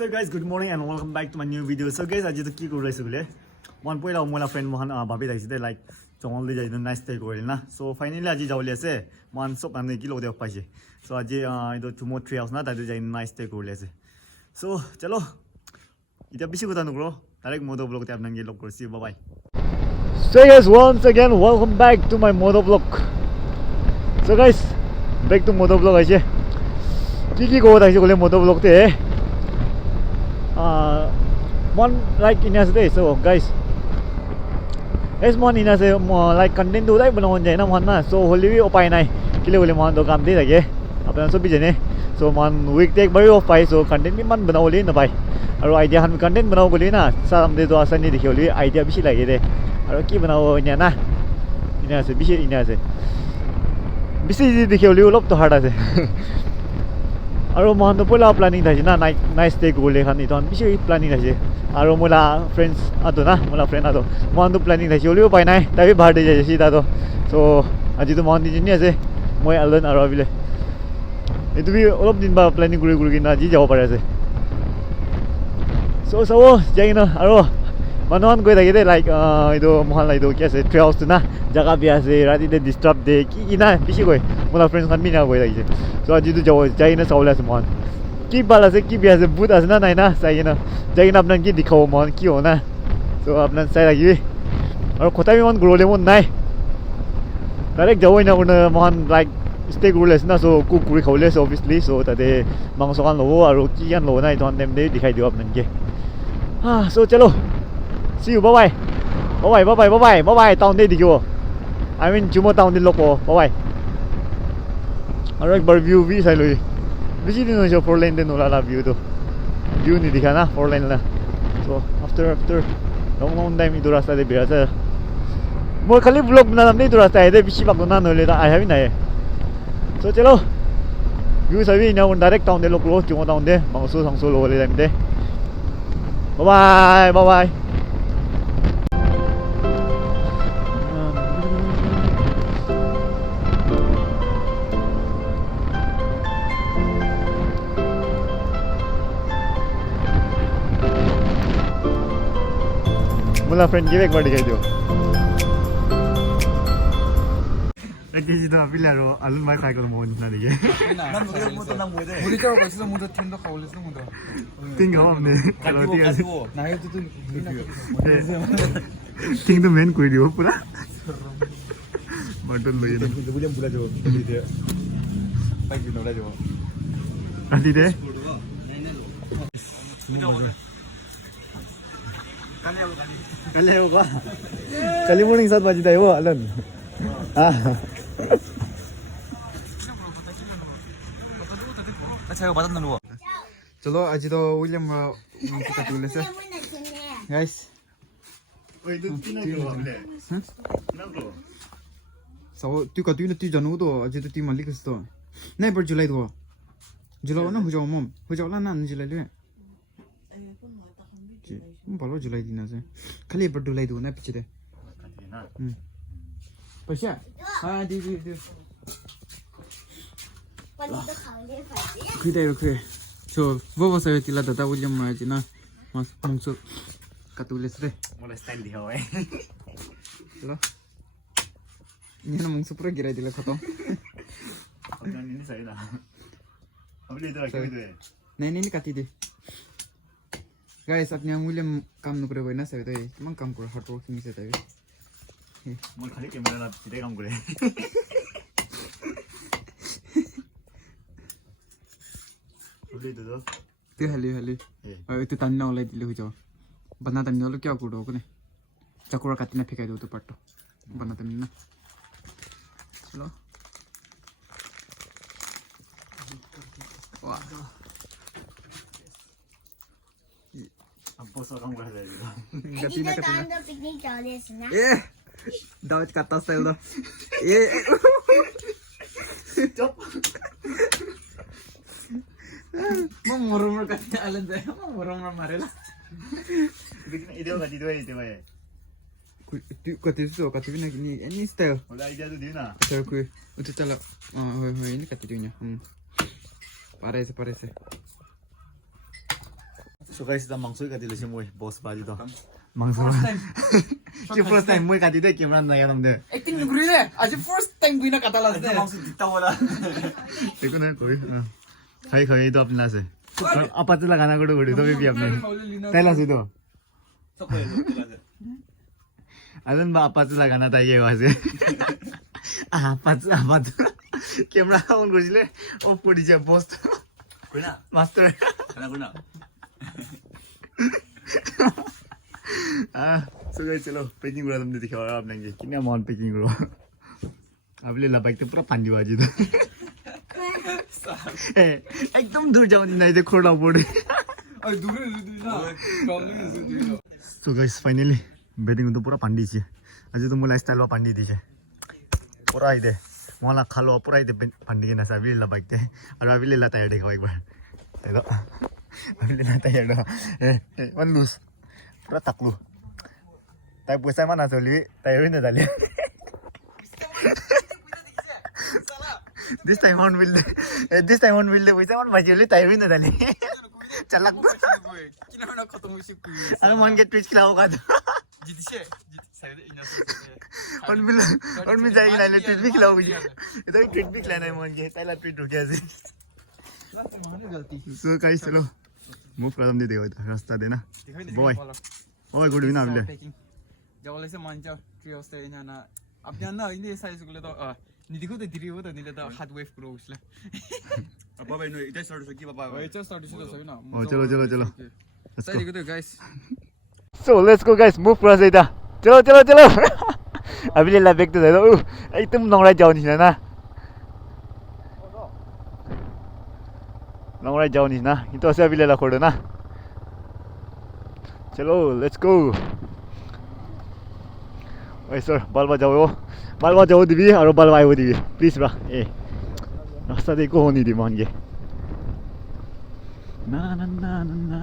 So guys, good morning and welcome back to my new video. So guys, আজি তো কি কৰি আছো বলে মন পইলা মোলা ফ্ৰেন্ড মহান ভাবি থাকিছে লাইক জংগল যাই নাইস ষ্টে কৰিল না সো ফাইনালি আজি যাওলি আছে মান সব মানে কি লগে পাইছে সো আজি ইটো চুমো ট্ৰি হাউস না তাতে যাই নাইস ষ্টে কৰিল আছে সো চলো এটা বেছি কথা নকৰো ডাইৰেক্ট মোটো ব্লগতে আপোনাক লগ কৰিছি bye bye So guys, once again welcome back to my moto vlog. So guys, back to moto vlog aise কি কব থাকিছে কলে moto vlog তে one like in as day so guys es mon in as like content do like बनावन जाए ना मन ना so Holi भी उपाय नहीं किले होली मन तो काम दे लगे अपना सब भी जने so मन week take बारी ऑफ पाई so content भी मन बनाओ ले ना भाई और आइडिया हम content बनाओ बोली ना साम दे तो आसान नहीं दिखे होली आइडिया भी लगे दे और की बनाओ इन्हें ना इन्हें से भी इन्हें से भी दिखे होली वो लोग तो हार्ड है আৰু মহান পইলা প্ল্যানিং থাকে না নাইস ষ্টে গলে খানি তখন বেশি প্ল্যানিং আছে আৰু মোলা ফ্রেন্ডস আতো না মোলা ফ্রেন্ড আতো মহান প্ল্যানিং থাকে ওলিও পাই নাই তাই বার্থডে যাইছে সিটা তো সো আজি তো মহান দিজনী আছে মই আলন আৰু আবিলে এইটো বি অলপ দিন বা প্ল্যানিং কৰি কৰি কিনা আজি যাব পাৰে আছে সো সব যাই না আৰু মানুহ গৈ থাকে দে লাইক এইটো মহান লাইটো কি আছে ট্ৰি হাউস না জায়গা বি আছে ৰাতিতে ডিস্টার্ব দে কি না বেশি কয় মোলা ফ্রেন্ডস খান মিনা গৈ থাকিছে so আজি তো যাই না চাউলে আছে মহান কি ভাল আছে কি বেয়া আছে বুট আছে না নাই না চাই না যাই না আপোনাক কি দেখাব মহান কি হয় না so আপোনাক চাই লাগিবি আৰু কথা ইমান গ্ৰলে মন নাই ডাইৰেক্ট যাবই না মহান লাইক ষ্টে কৰিলে আছে না so কুক কৰি খাবলৈ আছে অবভিয়াছলি so তাতে মাংস কান ল'ব আৰু কি কান ল'ব নাই তখন টাইম দে দেখাই দিওঁ আপোনাক so চলো see you bye bye town দে দেখিব I mean চুমো টাউন দে লগ bye bye और एक बार व्यू भी साइड लो बेसी दिन हो फोर लाइन देन होला व्यू तो व्यू नहीं दिखा ना फोर लाइन ला so after long time इधर रास्ता दे बिरा छ म खाली ब्लॉग बना नहीं इधर रास्ता है दे बेसी बाग ना नले ता आइ हैव नहीं so चलो व्यू सभी ना डायरेक्ट टाउन दे लोग लो चुमो टाउन दे मांगसो सांगसो लो ले टाइम दे bye मोला फ्रेंड के एक बार दिखाई दो ऐसे जी तो अभी ले रो अलून भाई खाई कर मोन ना दिखे ना मुझे ना मुझे क्या होगा इसलिए मुझे तीन तो खाओ इसलिए मुझे तीन खाओ हमने चलो ठीक है ना ये तो तीन तो मेन कोई दियो पूरा मटन लो ये तो बुलियम पूरा जो अभी दे पाइप भी नोला जो अभी दे कल होगा कल मॉर्निंग 7 बजे था वो अलन अच्छा वो बता ना चलो आज तो William kita tulis ya guys oh itu tina bro bro so tu ka tu na tu janu to आज तो ती मालिक तो नहीं पर जुलाई तो जुलाई ना हो जाओ ला ना जुलाई ले बालो जुलाई दिन से खाली पर जुलाई दो ना पीछे दे पैसा हां दी पनी तो खा ले भाई रुके so वो से तिला दादा विलियम मा जी ना मस मंगसो कतुलेस रे मोला स्टाइल दिखाओ है चलो ये ना मंगसो पूरा गिरा दिला खत्म अपना नहीं सही ना अब ले इधर रख दे नहीं काटी दे guys अपने विलियम काम न करे ना सही तो मन काम कर हार्ड वर्किंग से तभी मोर खाली कैमरा ना सीधे काम करे ले दो ते हली और तो तन्ना वाला दिले हो जाओ बना तन्ने वाला क्या करो कोने चकुरा काटने फेंका दो तो पट्टो बना तन्ने ना चलो वाह अब बोस काम कर रहे हैं कतीना पिकनिक जाले ना ए दावत काटा स्टाइल दो ए चुप mau murmur kata alan saya mau murmur marela bikin ide kata itu itu ya kata itu kata ini style udah ide itu dia na kata aku itu cala ini kata dia nya parece So guys, ita mangso ka dilo si moi boss ba dito. Mangso. Ki first time moi ka dito camera na yanom de. Acting nuguri le. Aji first time buina katala de. mangso dikta wala. देखो ना कोई खाई खाई तो अपना से अपच लगाना code code तो भी अपने पहला से तो अदन बा अपच लगाना था ये वासे अपच कैमरा ऑन करছিলে ऑफ कर दीजिए बॉस कुना मास्टर कुना सो गाइस चलो पैकिंग करा तुमने दिखाओ आप नंगे कितना मॉन पैकिंग करो अब ले ला बाइक तो पूरा पानी बाजी तो एकदम दूर जाओ नहीं तो खोड़ा पड़े सो गाइस फाइनली बेटिंग तो पूरा पानी छे आज तो मोला स्टाइल पानी दी छे पूरा इदे मोला खालो पूरा इदे पानी के नसा भी ला बाइक ते और अभी ले ला टायर देखो एक बार ते तो अभी ले ला टायर दो वन लूज पूरा तकलू ताई पैसा माना चली टायर ने डाली This time on will पैसा मान बजेले टायर ने डाली चलक किनहना खतम हुइसिकु अरे मन के ट्विच खिलाओ का जितिसे साइड इना और मैं जाएगी ना ले ट्विट भी खिलाओ मुझे इधर ट्विट भी खिलाना है मन के पहला ट्विट हो गया से तुम्हारी गलती सो गाइस चलो मूव कर दे देखो रास्ता देना बॉय ओए गुड इवनिंग अबले जबले से मानचा ट्रियोस ते इना अब ना इने साइज गुले तो निदिको तो दिरियो तो निले तो हार्ड वेव प्रो उसले अब भाई नो इधर स्टार्ट हो कि बाबा भाई चल स्टार्ट हो सही ना ओ चलो चलो चलो सही देखो तो guys so let's go guys move कर देता चलो चलो चलो अभी ले ला बैक तो दे दो एकदम नंगरा जाओ नहीं ना नंगरा जाओ नहीं ना ये तो ऐसे अभी ले ला खोड़ ना चलो लेट्स गो ओए सर बालवा जाओ दिवी और बालवा आयो दिवी प्लीज ब्रा ए रास्ता देखो होनी दी मान के ना ना ना ना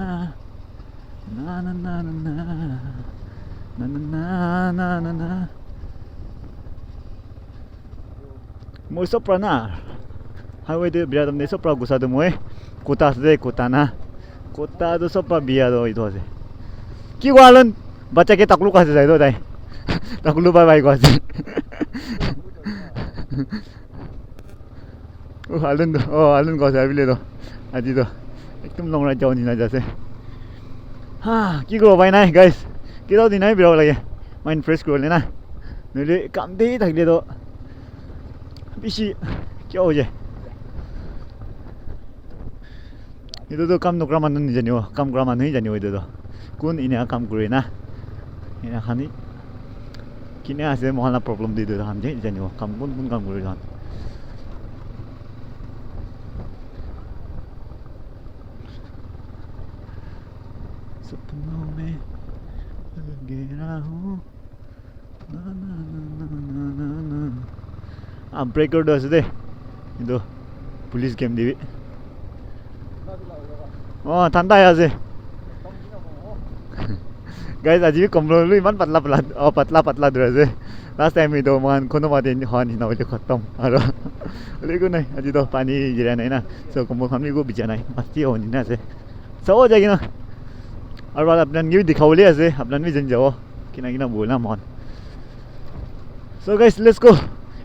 ना ना ना ना ना na na na na na moi sopra na highway de biar ne sopra gusa de moi kota se kota na kota do sopra biar do ido se ki walan bacha ke taklu ka se jai do dai taklu bye bye ka se alun ka se abile do aji do ekdom longra jao ni na jase ha ki go bhai nai guys किधर दिन है बिराव लगे mind fresh कर लेना नहीं काम दे थक दे तो बिशी क्या हो जाए इधर तो काम नौकरा मान नहीं जानी हो काम करा मान नहीं जानी हो इधर तो कौन इन्हें काम करे ना इन्हें खानी किन्हें ऐसे मोहल्ला प्रॉब्लम दे दो हम जानी हो काम कौन काम करे जान सपनों में गिरा हूँ ना ना ना ना ना ना आ ब्रेक कर दो ऐसे दे इधर पुलिस गेम दी ओह ठंडा है ऐसे गाइस आज भी कमरों में इमान पतला पतला दूर ऐसे लास्ट टाइम इधर मान कोनो बात नहीं हां नहीं ना उसे खत्म आरो लेकिन नहीं आज तो पानी गिरा नहीं ना सो कमरों हम भी को बिचा नहीं मस्ती हो नहीं ना ऐसे सब हो जाएगी ना और बाद अपना न्यू दिखाओ ले ऐसे अपना भी जन जाओ किना बोलना मन सो गाइस लेट्स गो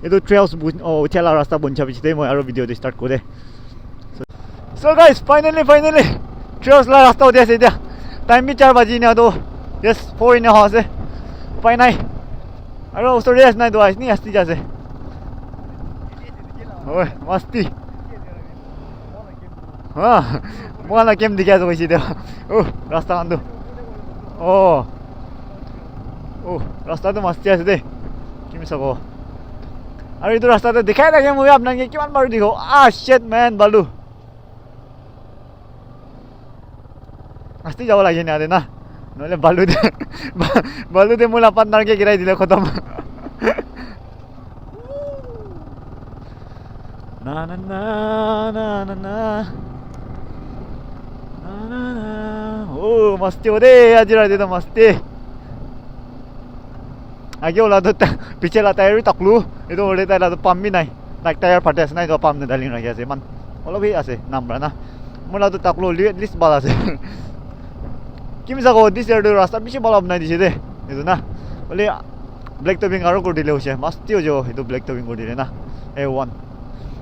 ये तो ट्रेल्स ओ चला रास्ता बनचा बिचते मैं आरो वीडियो स्टार्ट करे सो गाइस फाइनली ट्रेल्स ला रास्ता हो से दिया टाइम भी 4 बजे ना तो यस 4 इन हाउस है पाई नहीं आरो उसतो रेस नहीं तो आज नहीं आस्ती जासे ओए मस्ती हां मोला गेम दिखा तो वैसे ओ रास्ता आंदो ओ रास्ता तो मस्त है दे किम सको अरे इधर रास्ता तो दिखाई लगे मुझे अपना के किमान बार दिखो आ शिट मैन बालू मस्ती जाओ लगे ना देना नले बालू दे मोला पार्टनर के गिराई दिले खत्म ना ना ना ना ना ना ओ मस्ती हो दे आज रात तो मस्ती आगे वाला तो पीछे ला टायर भी तकलू ये तो ओले टायर तो पंप भी नहीं लाइक टायर फटे नहीं तो पंप ने डाली रखी ऐसे मन ओलो भी ऐसे नाम रहा ना मोला तो तकलू लिस्ट बाला से কি মিছা কওঁ দিছে আৰু ৰাস্তা বেছি ভাল বনাই দিছে দেই এইটো না বোলে ব্লেক টপিং আৰু কৰি দিলে হৈছে মাষ্টি হৈ যাব সেইটো ব্লেক টপিং কৰি দিলে না ep1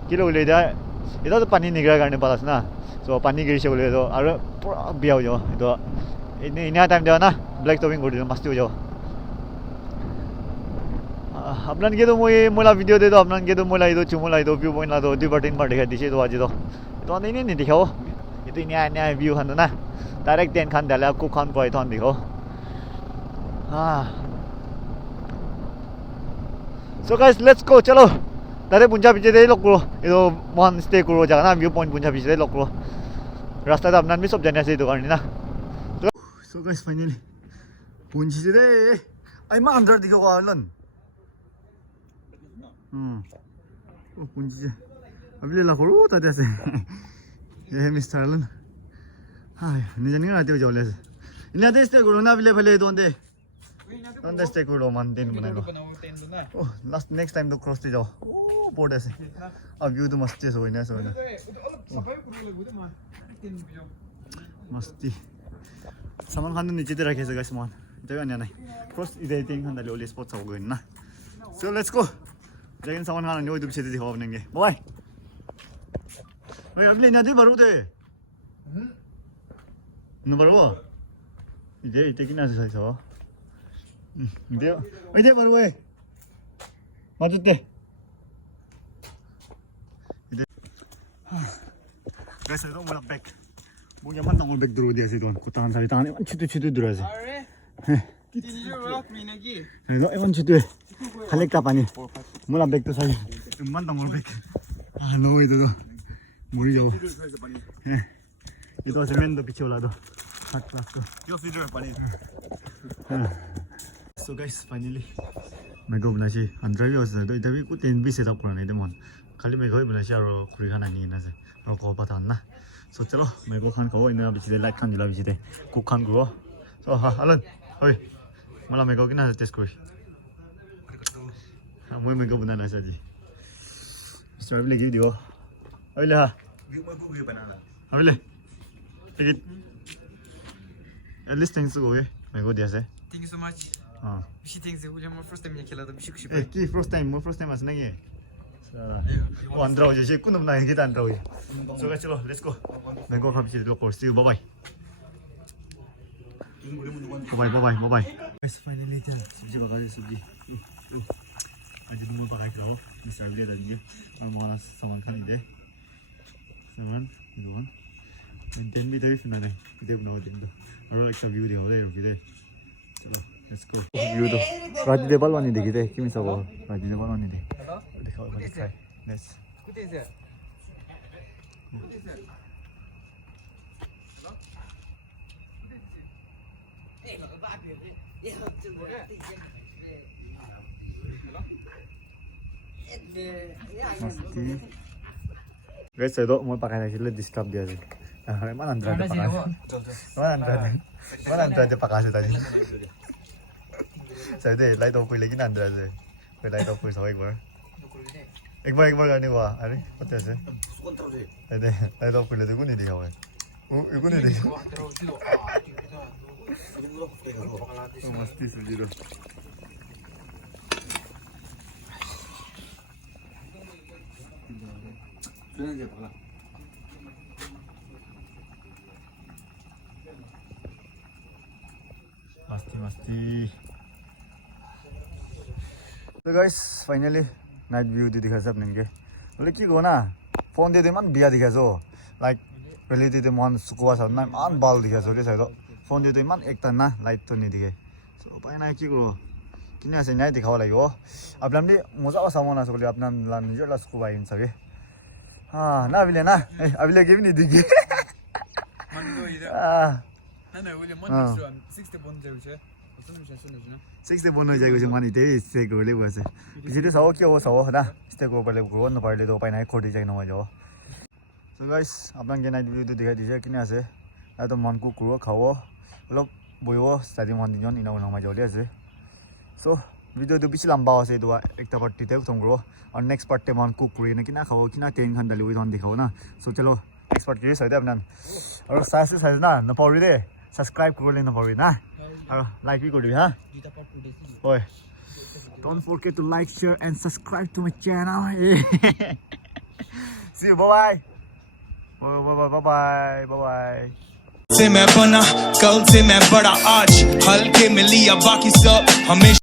কি বোলে এতিয়াতো পানী নিগৰাৰ কাৰণে ভাল আছে না চ' পানী গিৰিছে বোলে এইটো আৰু পূৰা বিয়া হৈ যাব এইটো এনে টাইম দিয়া না ব্লেক টপিং কৰি দিলে মাষ্টি হৈ যাব আপোনালোকেতো মই ভিডিঅ' দিলোঁ আপোনালোকেতো মই লাগিলোঁ চুমু লাগিলোঁ ভিউ পইণ্ট লাগিলোঁ 2-3 বাৰ দেখাই দিছে এইটো আজিতো এইটো এনেই নেদেখাব এইটো এনে ভিউ খান না ডাইৰেক্ট টেণ্ট খান ঢালে কুক খান পৰাই থন দেখাব So guys, let's go. Chalo. Tadi punca piche deh lok kuro. Itu mohon stay kuro jangan na view point punca piche deh lok kuro. Rasta dah apnan भी सब जाने से itu kan ना. So guys, finally punca deh. Ay mah under diga ko alan. Oh punca. Abis le lakoro tadi ase. Ye Mr. Alan. Hai, ni jani na ati jauh les. Ini ada stay kuro na bile bile itu ande. Ande stay kuro man ten bunai lo. Oh, next time to cross the jaw. Oh, board as a view to must so in as well. Must someone hand in the case, guys. One, cross is a thing on the lowly spots of going. So let's go. Then someone on new to see the opening. Boy, we have been at the Barude. Number one. Is taking as I saw. There, wait there, Barude. 맞았대. 이제 그래서 이거 뭐라 백. 뭐야 만나고 백 들어오디 해서 이건 고땅한 사이 땅에 치도 들어야지. 아래. 디디죠 락 미나기. 이거 이건 치도 할렉다 파니. 뭐라 백도 사이. 만나고 백. 아 너무 이거 물이 줘. 예. 이거 세면도 비치 올라도. 탁탁. 이거 피드를 빨리. So guys, finally मैं को बना सी अंदर भी होता है तो इधर भी कुछ टेन भी सेटअप करना है डेमोन खाली मैं कोई बना सी और खुरी खाना नहीं है ना से और को पता ना सो चलो मैं को खान खाओ इन्हें अभी सीधे लाइक खान दिला अभी सीधे कुक खान करो सो हाँ अलन ओए मला मैं को कितना टेस्ट करी हाँ मैं को बनाना है जी मिस्टर अभी लेके दियो अभी ले हाँ अभी ले टिकट एटलीस्ट थैंक्स को है मैं को दिया से Thank you so much. Bishi thanks you. William first time खेला तो बिशी खुशी ए की फर्स्ट टाइम आस नहीं है वो अंदर हो जैसे कुछ ना है कि अंदर हो सो गाइस चलो लेट्स गो मैं को खापी लोग कोर्स सी बाय बाय गाइस फाइनली क्या सब्जी पका दी सब्जी आज तुम पकाई खाओ मिस्टर भी दे दिए और मोला सामान खाने दे सामान दोन दिन भी दे फिर ना दे वीडियो बनाओ दिन दो और एक व्यू दिखाओ दे रुकी चलो let's go view do राजी दे बाल वानी देखी दे कि मिसा को राजी दे बाल वानी दे दिखाओ बड़ी ट्राई नेक्स्ट कुठे आहे मस्ती वैसे तो मैं पकाने के लिए डिस्टर्ब दिया जी mana अंदर जे पका से ताजी saya deh lai tau kui lagi nanti aja kui lai tau kui sama एक बार करने हुआ अरे पता है अरे lai tau kui ले तो कुछ नहीं दिखा हुआ है वो नहीं दिखा मस्ती से जीरो मस्ती तो गाइस फाइनली नाइट व्यू दिखा सब नंगे बोले की गो ना फोन दे मन बिया दिखासो लाइक पहले दे मन सुकुवा सब ना मान बाल दिखासो ले साइड फोन दे मन एकता ना लाइट तो नहीं दिखे सो पाइ ना की गो किन से नाइ दिखाव लाग्यो आपलामले मजा सामना सो बोले अपना लान निजला सुकुवा इन सके हां ना बिले ना अबिले के भी नहीं दिखे 나는 원래 먼저 60 번 되죠. 무슨 미션이죠? 60 번호 जाएगा जो मानी थे इससे गोले वैसे पिछले साल क्या हो साल ना इससे को पहले ग्रो न पड़े तो पाइन है कोडी जाए ना मजा so guys अपना के नाइट व्यू तो दिखाई दीजिए किन्हें से या तो मन को ग्रो खाओ लोग बोयो स्टार्टिंग वन दिन इना उना मजा ले ऐसे so वीडियो तो पिछले लंबा हो से तो एक तो पार्टी थे तुम ग्रो और नेक्स्ट पार्टी मन को ग्रो ने किना खाओ किना टेन घंटा ले हुई तो दिखाओ ना so चलो नेक्स्ट पार्टी ये सही है अपना और साइज ना न पाओ रे subscribe কৰিলে নকৰিবি না আৰু লাইক বি কৰিবি হা oi don't forget to like share and subscribe to my channel see you bye bye से मैं बना कल से मैं बड़ा आज हल्के में लिया बाकी सब हमेशा